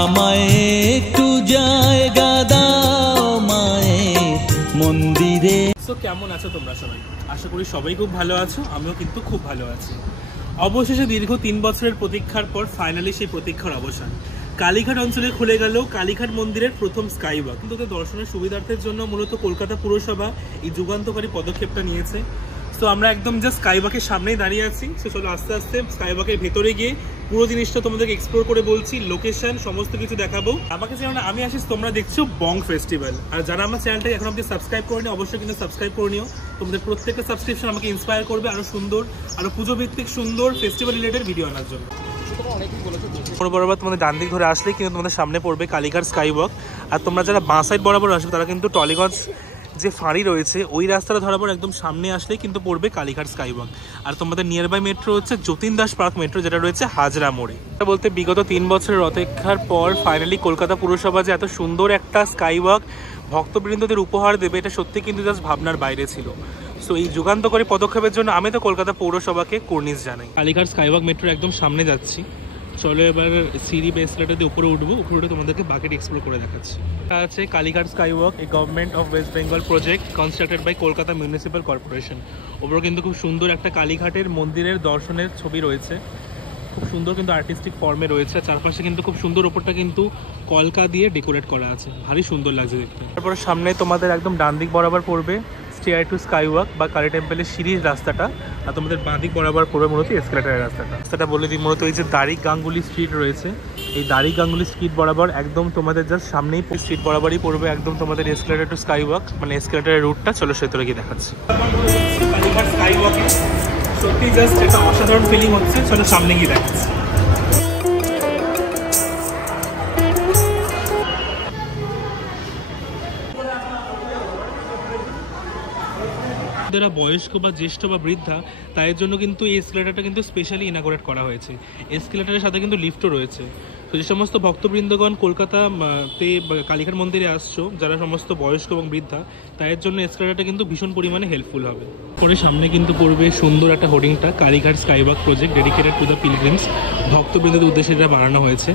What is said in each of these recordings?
আমায় একটু জায়গা দাও মায়ের মন্দিরে। তো কেমন আছো তোমরা সবাই? আশা করি সবাই খুব ভালো আছো, আমিও কিন্তু খুব ভালো আছি। অবশেষে দীর্ঘ 3 বছরের প্রতীক্ষার পর ফাইনালি সেই প্রতীক্ষার অবসান। কালীঘাট অঞ্চলে খুলে গেল কালীঘাট মন্দিরের প্রথম স্কাইওয়াক। কিন্তু দর্শনের সুবিধার্থের জন্য মূলত কলকাতা পুরসভা এই যুগান্তকারী পদক্ষেপটা নিয়েছে। তো আমরা একদম জাস্ট স্কাইওয়াকের সামনেই দাঁড়িয়ে আছি। তো চলো আস্তে আস্তে স্কাইওয়াকের ভেতরে গিয়ে পুরো জিনিসটা তোমাদেরকে এক্সপ্লোর করে বলছি, লোকেশন সমস্ত কিছু দেখাবো। আমাকে যেমন আমি আসিস, তোমরা দেখছো বং ফেস্টিভ্যাল। আর যারা আমার চ্যানেলটাকে এখন অব্দি সাবস্ক্রাইব করেনি অবশ্যই কিন্তু সাবস্ক্রাইব করে নিও। তোমাদের প্রত্যেকটা সাবস্ক্রিপশন আমাকে ইন্সপায়ার করবে আরো সুন্দর, আরো পুজো ভিত্তিক সুন্দর ফেস্টিভ্যাল রিলেটেড ভিডিও আনার জন্য। বরাবর তোমাদের ডান দিক ধরে আসলেই কিন্তু তোমাদের সামনে পড়বে কালীঘাট স্কাইওয়াক। আর তোমরা যারা বাঁ সাইড বরাবর আসবে তারা কিন্তু টলিগঞ্জ যে ফাঁড়ি রয়েছে ওই রাস্তাটা ধরাবার একদম সামনে আসলেই কিন্তু পড়বে কালীঘাট স্কাইওয়াক। আর তোমাদের নিয়ার বাই মেট্রো হচ্ছে যতীন দাস পার্ক মেট্রো, যেটা রয়েছে হাজরা মোড়ে। বলতে বিগত 3 বছরের অপেক্ষার পর ফাইনালি কলকাতা পুরসভা যে এত সুন্দর একটা স্কাইওয়াক ভক্তবৃন্দদের উপহার দেবে, এটা সত্যি কিন্তু জাস্ট ভাবনার বাইরে ছিল। সো এই যুগান্তকারী পদক্ষেপের জন্য আমি তো কলকাতা পৌরসভাকে কুর্নিশ জানাই। কালীঘাট স্কাইওয়াক মেট্রোর একদম সামনে যাচ্ছি। চলো এবার সিঁড়ি বা এসকেলেটর দিয়ে উপরে উঠবো, উপরে উঠে তোমাদেরকে বাকিটা এক্সপ্লোর করে দেখাচ্ছি। এটা আছে Kalighat skywalk, a government of West Bengal project constructed by Kolkata municipal corporation. ওপরে কিন্তু খুব সুন্দর একটা কালীঘাটের মন্দিরের দর্শনের ছবি রয়েছে, খুব সুন্দর কিন্তু আর্টিস্টিক ফর্মে রয়েছে। চারপাশে কিন্তু খুব সুন্দর, ওপরটা কিন্তু কলকা দিয়ে ডেকোরেট করা আছে, ভারী সুন্দর লাগছে দেখতে। তারপরে সামনে তোমাদের একদম ডান দিক বরাবর পড়বে স্টেয়ার টু স্কাইওয়াক বা কালী টেম্পলের সিঁড়ির রাস্তাটা। আর তোমাদের বাঁ দিক বরাবর পড়বে মূলত এসকেলেটরের রাস্তাটা বলে দিই। মূলত এই যে দারিক গাঙ্গুলি স্ট্রিট রয়েছে, এই দারিক গাঙ্গুলি স্ট্রিট বরাবর একদম তোমাদের জাস্ট সামনেই স্ট্রিট বরাবরই পড়বে একদম তোমাদের এসকেলেটর টু স্কাইওয়াক, মানে এসকেলেটরের রুটটা। চলো সেতরে গিয়ে দেখাচ্ছি। কালীঘাট স্কাইওয়াকে সত্যি জাস্ট একটা অসাধারণ ফিলিং হচ্ছে। চলো সামনে গিয়ে দেখাচ্ছি। যারা বয়স্ক বা জ্যেষ্ঠ বা বৃদ্ধা তাদের জন্য কিন্তু এই এসকেলেটরটা কিন্তু স্পেশালি ইনাগোরেট করা হয়েছে। এসকেলেটরের সাথে কিন্তু লিফটও রয়েছে। তো যে সমস্ত ভক্তবৃন্দগণ কলকাতাতে কালীঘাট মন্দিরে আসছো, যারা সমস্ত বয়স্ক এবং বৃদ্ধা, তাদের জন্য এসকেলেটরটা কিন্তু ভীষণ পরিমাণে হেল্পফুল হবে। পরে সামনে কিন্তু পড়বে সুন্দর একটা হোর্ডিংটা, Kalighat skywalk project dedicated to the pilgrims. ভক্তবৃন্দদের উদ্দেশ্যে এটা বানানো হয়েছে।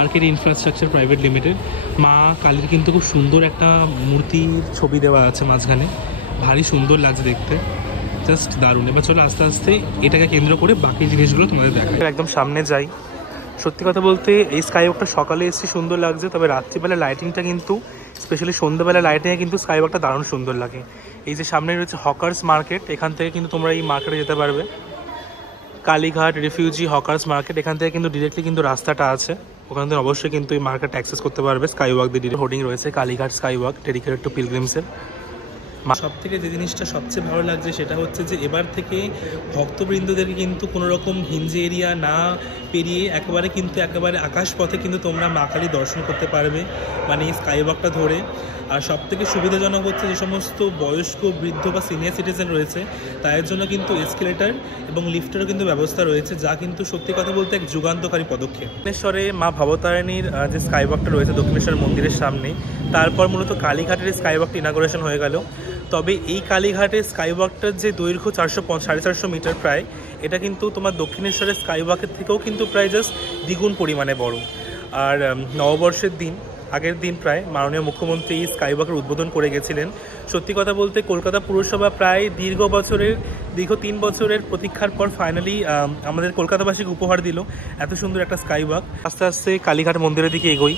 RKD infrastructure private limited. মা কালীর কিন্তু খুব সুন্দর একটা মূর্তির ছবি দেওয়া আছে মাঝখানে, ভারী সুন্দর লাগছে দেখতে, জাস্ট দারুণ। এবার চলো আস্তে আস্তে এটাকে কেন্দ্র করে বাকি জিনিসগুলো তোমাদের দেখাই। একদম সামনে যাই। সত্যি কথা বলতে এই স্কাইওয়াকটা সকালে এসে সুন্দর লাগছে, তবে রাত্রিবেলা লাইটিংটা কিন্তু স্পেশালি সন্ধ্যাবেলা লাইটিংয়ে কিন্তু স্কাইওয়াকটা দারুণ সুন্দর লাগে। এই যে সামনে রয়েছে হকার্স মার্কেট, এখান থেকে কিন্তু তোমরা এই মার্কেটে যেতে পারবে। কালীঘাট রিফিউজি হকার্স মার্কেট, এখান থেকে কিন্তু ডিরেক্টলি কিন্তু রাস্তাটা আছে, ওখান থেকে অবশ্যই কিন্তু এই মার্কেট অ্যাক্সেস করতে পারবে। স্কাইওয়াক দিয়ে হোর্ডিং রয়েছে কালীঘাট স্কাইওয়াক ডেডিকেটেড টু পিলগ্রিমসের। সব থেকে যে জিনিসটা সবচেয়ে ভালো লাগছে সেটা হচ্ছে যে এবার থেকে ভক্তবৃন্দদেরকে কিন্তু কোনো রকম হিঞ্জ এরিয়া না পেরিয়ে একেবারে আকাশ পথে কিন্তু তোমরা মা কালী দর্শন করতে পারবে, মানে এই স্কাইওয়াকটা ধরে। আর সব থেকে সুবিধাজনক হচ্ছে যে সমস্ত বয়স্ক বৃদ্ধ বা সিনিয়র সিটিজেন রয়েছে তাদের জন্য কিন্তু এসকেলেটর এবং লিফটেরও কিন্তু ব্যবস্থা রয়েছে, যা কিন্তু সত্যি কথা বলতে এক যুগান্তকারী পদক্ষেপ। দক্ষিণেশ্বরে মা ভবতারিণীর যে স্কাইওয়াকটা রয়েছে দক্ষিণেশ্বর মন্দিরের সামনে, তারপর মূলত কালীঘাটের স্কাইওয়াকটা ইনাগোরেশন হয়ে গেল। তবে এই কালীঘাটের স্কাইওয়াকটার যে দৈর্ঘ্য 450 মিটার প্রায়, এটা কিন্তু তোমার দক্ষিণেশ্বরের স্কাইওয়াকের থেকেও কিন্তু প্রায় জাস্ট দ্বিগুণ পরিমাণে বড়। আর নববর্ষের দিন আগের দিন প্রায় মাননীয় মুখ্যমন্ত্রী এই স্কাইওয়াকের উদ্বোধন করে গেছিলেন। সত্যি কথা বলতে কলকাতা পুরসভা প্রায় দীর্ঘ 3 বছরের প্রতীক্ষার পর ফাইনালি আমাদের কলকাতাবাসীকে উপহার দিল এত সুন্দর একটা স্কাইওয়াক। আস্তে আস্তে কালীঘাট মন্দিরের দিকে এগোই।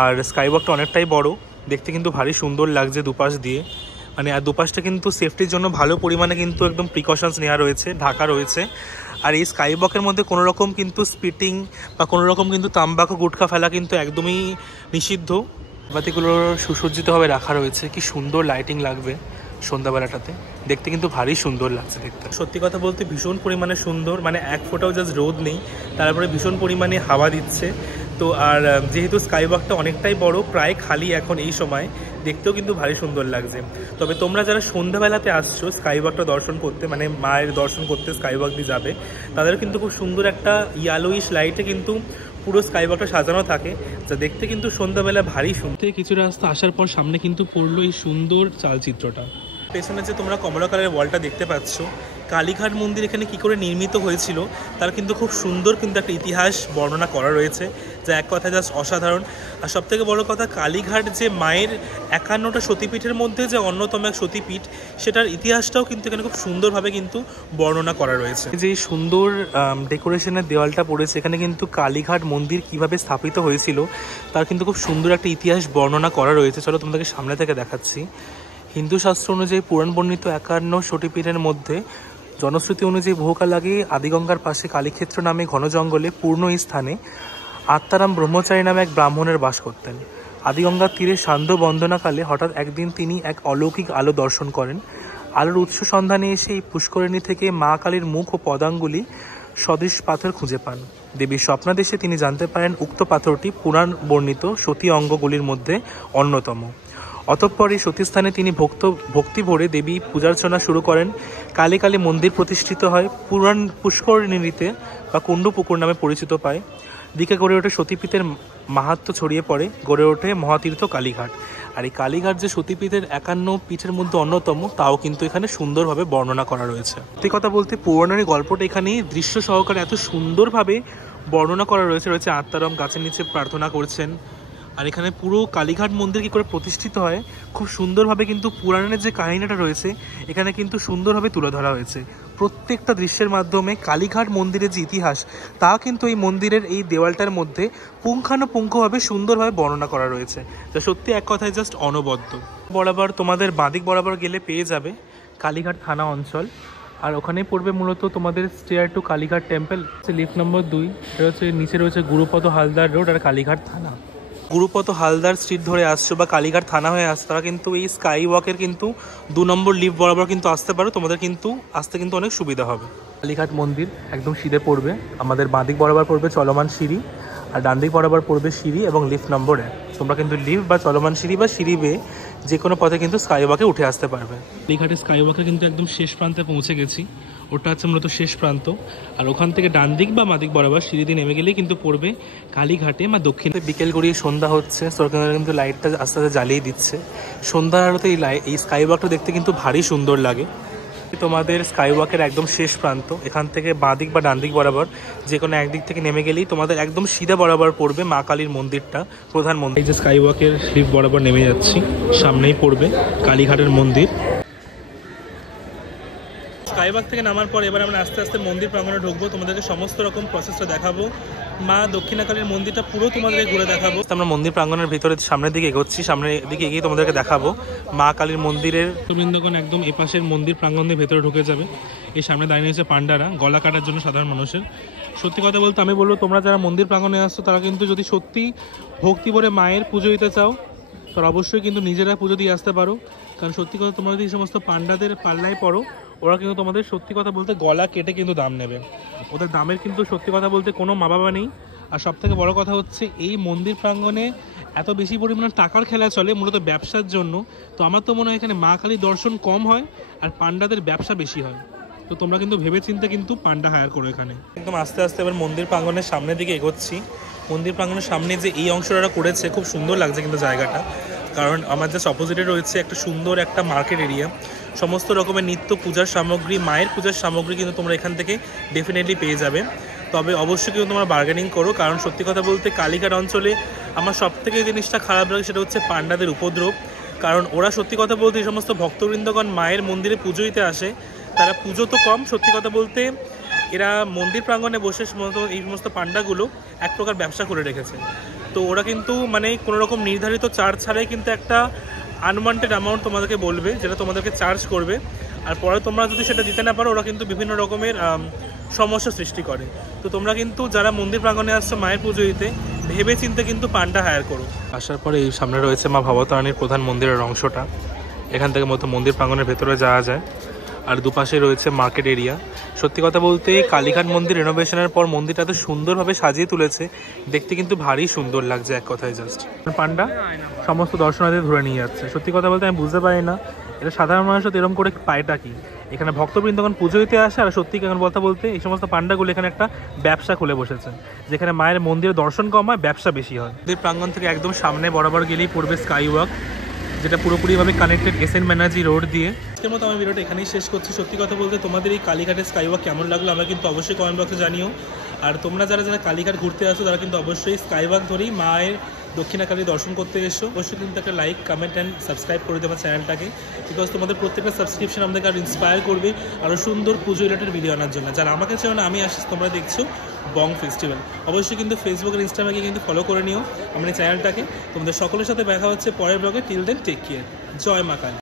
আর স্কাইওয়াকটা অনেকটাই বড়, দেখতে কিন্তু ভারী সুন্দর লাগছে দুপাশ দিয়ে, মানে আর দুপাশটা কিন্তু সেফটির জন্য ভালো পরিমাণে কিন্তু একদম প্রিকশনস নেওয়া রয়েছে, ঢাকা রয়েছে। আর এই স্কাইওয়াকের মধ্যে কোনো রকম কিন্তু স্পিটিং বা কোনো রকম কিন্তু তাম্বাকু গুটখা ফেলা কিন্তু একদমই নিষিদ্ধ। বাতিগুলো সুসজ্জিতভাবে রাখা রয়েছে, কি সুন্দর লাইটিং লাগবে সন্ধ্যাবেলাটাতে, দেখতে কিন্তু ভারী সুন্দর লাগছে দেখতে। সত্যি কথা বলতে ভীষণ পরিমাণে সুন্দর, মানে এক ফোঁটাও জাস্ট রোদ নেই, তারপরে ভীষণ পরিমাণে হাওয়া দিচ্ছে। তো আর যেহেতু স্কাইওয়াকটা অনেকটাই বড়, প্রায় খালি এখন এই সময়, দেখতেও কিন্তু ভারী সুন্দর লাগছে। তবে তোমরা যারা সন্ধ্যাবেলাতে আসছো স্কাইওয়াকটা দর্শন করতে, মানে মায়ের দর্শন করতে স্কাইওয়াক দিয়ে যাবে, তাদের কিন্তু খুব সুন্দর একটা ইয়ালোইশ লাইটে কিন্তু পুরো স্কাইওয়াকটা সাজানো থাকে, যা দেখতে কিন্তু সন্ধ্যাবেলা ভারী সুন্দর। কিছু রাস্তা আসার পর সামনে কিন্তু পড়লো এই সুন্দর চালচিত্রটা। পেছনে যে তোমরা কমলা কালারের ওয়ালটা দেখতে পাচ্ছ, কালীঘাট মন্দির এখানে কি করে নির্মিত হয়েছিল তার কিন্তু খুব সুন্দর কিন্তু একটা ইতিহাস বর্ণনা করা রয়েছে, যা এক কথায় জাস্ট অসাধারণ। আর সবথেকে বড় কথা, কালীঘাট যে মায়ের 51টা সতীপীঠের মধ্যে যে অন্যতম এক সতীপীঠ, সেটার ইতিহাসটাও কিন্তু এখানে খুব সুন্দরভাবে কিন্তু বর্ণনা করা রয়েছে। যে সুন্দর ডেকোরেশনের দেওয়ালটা পড়েছে, এখানে কিন্তু কালীঘাট মন্দির কিভাবে স্থাপিত হয়েছিল তার কিন্তু খুব সুন্দর একটা ইতিহাস বর্ণনা করা রয়েছে। চলো তোমাদেরকে সামনে থেকে দেখাচ্ছি। হিন্দু শাস্ত্র অনুযায়ী পুরাণ বর্ণিত 51 সতীপীঠের মধ্যে জনশ্রুতি অনুযায়ী বহুকাল আগে আদিগঙ্গার পাশে কালীক্ষেত্র নামে ঘন জঙ্গলে পূর্ণ এই স্থানে আত্মারাম ব্রহ্মচারী নামে এক ব্রাহ্মণের বাস করতেন। আদিগঙ্গার তীরে সান্ধ্য বন্দনাকালে হঠাৎ একদিন তিনি এক অলৌকিক আলো দর্শন করেন। আলোর উৎস সন্ধানে এসে এই পুষ্করিণী থেকে মা কালীর মুখ ও পদাঙ্গুলি সদৃশ পাথর খুঁজে পান। দেবীর স্বপ্নাদেশে তিনি জানতে পারেন উক্ত পাথরটি পুরাণ বর্ণিত সতী অঙ্গগুলির মধ্যে অন্যতম। অতঃপর এই সতীস্থানে তিনি ভক্তি ভরে দেবী পূজার্চনা শুরু করেন। কালে কালে মন্দির প্রতিষ্ঠিত হয়, পুরাণ পুষ্করিণীতে বা কুণ্ডুপুকুর নামে পরিচিত পায়। দিকে গড়ে ওঠে সতীপীঠের মাহাত্ম্য ছড়িয়ে পড়ে, গড়ে ওঠে মহাতীর্থ কালীঘাট। আর এই কালীঘাট যে সতীপীঠের 51 পীঠের মধ্যে অন্যতম, তাও কিন্তু এখানে সুন্দরভাবে বর্ণনা করা রয়েছে। সত্যি কথা বলতে পুরাণের গল্পটা এখানে দৃশ্য সহকারে এত সুন্দরভাবে বর্ণনা করা রয়েছে আত্মারাম গাছের নিচে প্রার্থনা করছেন। আর এখানে পুরো কালীঘাট মন্দির কী করে প্রতিষ্ঠিত হয় খুব সুন্দরভাবে কিন্তু পুরাণের যে কাহিনীটা রয়েছে এখানে কিন্তু সুন্দরভাবে তুলে ধরা হয়েছে। প্রত্যেকটা দৃশ্যের মাধ্যমে কালীঘাট মন্দিরের যে ইতিহাস তা কিন্তু এই মন্দিরের এই দেওয়ালটার মধ্যে পুঙ্খানুপুঙ্খভাবে সুন্দরভাবে বর্ণনা করা রয়েছে, যা সত্যি এক কথায় জাস্ট অনবদ্য। বরাবর তোমাদের বাঁদিক বরাবর গেলে পেয়ে যাবে কালীঘাট থানা অঞ্চল, আর ওখানেই পড়বে মূলত তোমাদের stair to Kalighat temple. Lift number 2, এটা হচ্ছে নিচে রয়েছে গুরুপদ হালদার রোড আর কালীঘাট থানা। গুরুপদ হালদার স্ট্রিট ধরে আসছো বা কালীঘাট থানা হয়ে আসছো, তারা কিন্তু এই স্কাই ওয়াকের কিন্তু 2 নম্বর লিফট বরাবর কিন্তু আসতে পারো, তোমাদের কিন্তু আসতে কিন্তু অনেক সুবিধা হবে। কালীঘাট মন্দির একদম সিধে পড়বে, আমাদের বাঁদিক বরাবর পড়বে চলমান সিঁড়ি, আর ডান দিক বরাবর পড়বে সিঁড়ি এবং লিফট নম্বর 1। তোমরা কিন্তু লিফট বা চলমান সিঁড়ি বা সিঁড়ি বেয়ে যে কোনো পথে কিন্তু স্কাই ওয়াকে উঠে আসতে পারবে। কালীঘাটের স্কাই ওয়াকে কিন্তু একদম শেষ প্রান্তে পৌঁছে গেছি, ওটা হচ্ছে মূলত শেষ প্রান্ত। আর ওখান থেকে ডান দিক বা মাদিক বরাবর সিঁড়ি দিয়ে নেমে গেলেই কিন্তু পড়বে কালীঘাটে বা দক্ষিণে। বিকেল গড়িয়ে সন্ধ্যা হচ্ছে, সরকার কিন্তু লাইটটা আস্তে আস্তে জ্বালিয়ে দিচ্ছে। সন্ধ্যার আলোতে এই স্কাই ওয়াকটা দেখতে কিন্তু ভারী সুন্দর লাগে। তোমাদের স্কাই ওয়াকের একদম শেষ প্রান্ত, এখান থেকে বাঁদিক বা ডান দিক বরাবর যে কোনো একদিক থেকে নেমে গেলেই তোমাদের একদম সিধা বরাবর পড়বে মা কালীর মন্দিরটা, প্রধান মন্দির। এই যে স্কাই ওয়াকের লিফট বরাবর নেমে যাচ্ছি, সামনেই পড়বে কালীঘাটের মন্দির। স্কাইওয়াক থেকে নামার পর এবার আমরা আস্তে আস্তে মন্দির প্রাঙ্গণে ঢুকবো, তোমাদেরকে সমস্ত রকম প্রসেসটা দেখাবো। মা দক্ষিণাকালীর মন্দিরটা পুরো তোমাদেরকে ঘুরে দেখাবো। আমরা মন্দির প্রাঙ্গণের ভিতরে সামনের দিকে এগোচ্ছি, সামনের দিকে এগিয়ে তোমাদেরকে দেখাবো মা কালীর মন্দিরের। বৃন্দগণ একদম এপাশের মন্দির প্রাঙ্গণের ভেতরে ঢুকে যাবে। এই সামনে দাঁড়িয়ে আছে পান্ডারা গলা কাটার জন্য সাধারণ মানুষের। সত্যি কথা বলতে আমি বলবো, তোমরা যারা মন্দির প্রাঙ্গণে আসছো তারা কিন্তু যদি সত্যি ভক্তি ভরে মায়ের পুজো দিতে চাও তারা অবশ্যই কিন্তু নিজেরা পুজো দিয়ে আসতে পারো। কারণ সত্যি কথা, তোমরা যদি এই সমস্ত পান্ডাদের পাল্লায় পড়ো, ওরা কিন্তু তোমাদের সত্যি কথা বলতে গলা কেটে কিন্তু দাম নেবে। ওদের দামের কিন্তু সত্যি কথা বলতে কোনো মা বাবা নেই। আর সবথেকে বড় কথা হচ্ছে, এই মন্দির প্রাঙ্গণে এত বেশি পরিমাণে টাকার খেলা চলে মূলত ব্যবসার জন্য। তো আমার তো মনে হয় এখানে মা কালীর দর্শন কম হয় আর পান্ডাদের ব্যবসা বেশি হয়। তো তোমরা কিন্তু ভেবেচিন্তে কিন্তু পান্ডা হায়ার করো এখানে। একদম আস্তে আস্তে এবার মন্দির প্রাঙ্গণের সামনের দিকে এগোচ্ছি। মন্দির প্রাঙ্গণের সামনে যে এই অংশটা করেছে খুব সুন্দর লাগছে কিন্তু জায়গাটা, কারণ আমার জাস্ট অপোজিটে রয়েছে একটা সুন্দর একটা মার্কেট এরিয়া। সমস্ত রকমের নিত্য পূজার সামগ্রী, মায়ের পূজার সামগ্রী কিন্তু তোমরা এখান থেকে ডেফিনেটলি পেয়ে যাবে। তবে অবশ্যই কিন্তু তোমরা বার্গেনিং করো, কারণ সত্যি কথা বলতে কালীঘাট অঞ্চলে আমার সবথেকে যে জিনিসটা খারাপ লাগে সেটা হচ্ছে পান্ডাদের উপদ্রব। কারণ ওরা সত্যি কথা বলতে এই সমস্ত ভক্তবৃন্দগণ মায়ের মন্দিরে পুজো দিতে আসে, তারা পুজো তো কম, সত্যি কথা বলতে এরা মন্দির প্রাঙ্গণে বসে এই সমস্ত পান্ডাগুলো এক প্রকার ব্যবসা করে রেখেছে। তো ওরা কিন্তু মানে কোনো রকম নির্ধারিত চার্জ ছাড়াই কিন্তু একটা আনওয়ান্টেড অ্যামাউন্ট তোমাদেরকে বলবে, যেটা তোমাদেরকে চার্জ করবে। আর পরে তোমরা যদি সেটা দিতে না পারো, ওরা কিন্তু বিভিন্ন রকমের সমস্যা সৃষ্টি করে। তো তোমরা কিন্তু যারা মন্দির প্রাঙ্গণে আসছো মায়ের পুজো দিতে, ভেবে চিন্তে কিন্তু পান্ডা হায়ার করো। আসার পরে এই সামনে রয়েছে মা ভবতারিণীর প্রধান মন্দিরের অংশটা। এখান থেকে মতো মন্দির প্রাঙ্গণের ভেতরে যাওয়া যায়। আর দুপাশে রয়েছে মার্কেট এরিয়া। সত্যি কথা বলতে কালীঘাট মন্দির রেনোভেশনের পর মন্দিরটা এত সুন্দরভাবে সাজিয়ে তুলেছে, দেখতে কিন্তু ভারী সুন্দর লাগছে এক কথায়। জাস্ট পান্ডা সমস্ত দর্শনার্থী ধরে নিয়ে যাচ্ছে। সত্যি কথা বলতে আমি বুঝতে পারি না এটা সাধারণ মানুষও এরকম করে পায়টা কি। এখানে ভক্তবৃন্দগণ পুজো দিতে আসে, আর সত্যি কথা বলতে এই সমস্ত পান্ডাগুলো এখানে একটা ব্যবসা খুলে বসেছে, যেখানে মায়ের মন্দিরে দর্শন কম হয়, ব্যবসা বেশি হয়। মন্দির প্রাঙ্গণ থেকে একদম সামনে বরাবর গেলেই পড়বে স্কাই ওয়াক। যেটা পুরোপুরিভাবে কানেক্টেড SN ব্যানার্জি রোড দিয়ে। আজকের মতো আমার ভিডিওটা এখানেই শেষ করছি। সত্যি কথা বলতে তোমাদের এই কালীঘাটের স্কাইওয়াক কেমন লাগলো আমার কিন্তু অবশ্যই কমেন্ট বক্সে জানিও। আর তোমরা যারা যারা কালীঘাট ঘুরতে আসো তারা কিন্তু অবশ্যই স্কাইওয়াক ধরেই মায়ের দক্ষিণাকালী দর্শন করতে এসো। অবশ্যই কিন্তু একটা লাইক, কমেন্ট অ্যান্ড সাবস্ক্রাইব করে দেবো চ্যানেলটাকে, বিকজ তোমাদের প্রত্যেকটা সাবস্ক্রিপশন আমাদেরকে আরও ইন্সপায়ার করবে আরও সুন্দর পুজো রিলেটেড ভিডিও আনার জন্য। যারা আমাকে চাও না, আমি আসি, তোমরা দেখছো বং ফেস্টিভ্যাল। অবশ্যই কিন্তু ফেসবুক আর ইনস্টাগ্রামে কিন্তু ফলো করে নিও আমার এই চ্যানেলটাকে। তোমাদের সকলের সাথে দেখা হচ্ছে পরের ব্লগে। Till then take care. জয় মা কালী।